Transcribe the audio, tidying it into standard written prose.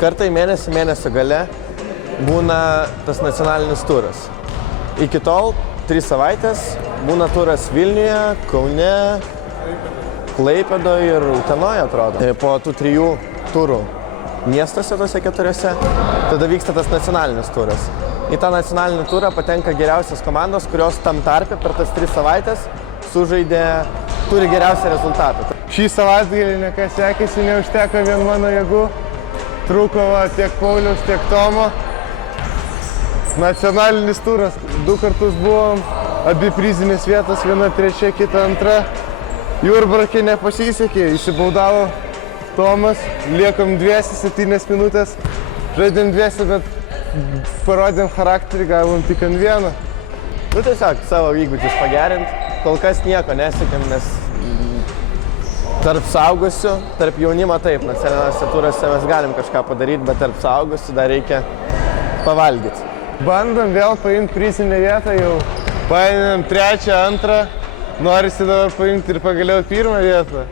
Kartą į mėnesio gale būna tas nacionalinis turas. Iki tol 3 savaitės būna turas Vilniuje, Kaune, Klaipėdoje ir Utenoje, atrodo. Po tų 3 turų miestuose, tose 4, tada vyksta tas nacionalinis turas. Į tą nacionalinį turą patenka geriausias komandos, kurios tam tarpe per tas 3 savaitės turi geriausią rezultatą. Šį savaitgalį nekas sekėsi, neužteko vien mano jėgų. Trūko tiek Pauliaus, tiek Tomo. Nacionalinis turas. 2 kartus buvom, abi prizinės vietos, viena 3, kita 2. Jurbarke nepasisekė, įsibaudavo Tomas. Liekam 7 minutės. Žaidėm 2, bet parodėm charakterį, gavom tik ant 1. Nu tiesiog savo įgūdžius pagerint. Kol kas nieko nesiekėm, nes tarp suaugusių, tarp jaunimo taip, nacionaliniuose turuose mes galim kažką padaryti, bet tarp suaugusių dar reikia pavalgyti. Bandom vėl paimti prizinę vietą, jau paėmėm 3, 2, norisi dabar paimti ir pagaliau 1 vietą.